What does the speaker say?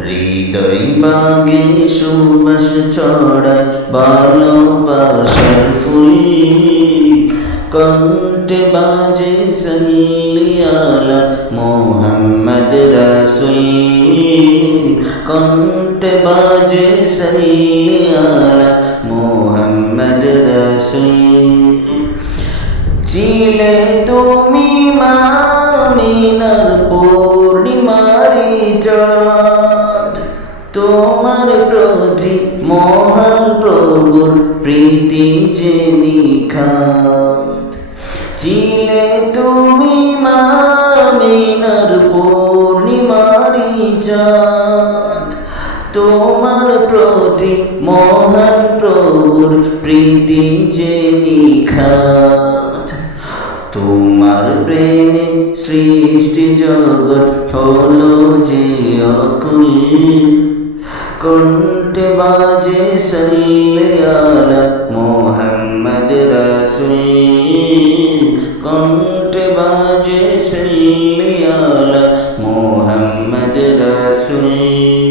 হৃদয় বাগে সুবাস ছড়ায় ভালোবাসার ফুল, কণ্ঠে বাজে সাল্লি আলা মুহাম্মদ রাসূল, কণ্ঠে বাজে সাল্লি আলা মুহাম্মদ রাসূল। ছিলে তুমি আমিনার পূর্ণিমারি চাঁদ, তোমার প্রতি মহান প্রভুর প্রীতি যে নিখাত। ছিলে তুমি আমিনার পূর্ণিমারি চাঁদ, তোমার প্রতি মহান প্রভুর প্রীতি যে নিখাত। তোমার প্রেমে সৃষ্টি জগৎ হলো যে অকুল, কণ্ঠে বাজে সাল্লি আলা মুহাম্মদ রাসূল, কণ্ঠে বাজে সাল্লি আলা মুহাম্মদ রাসূল।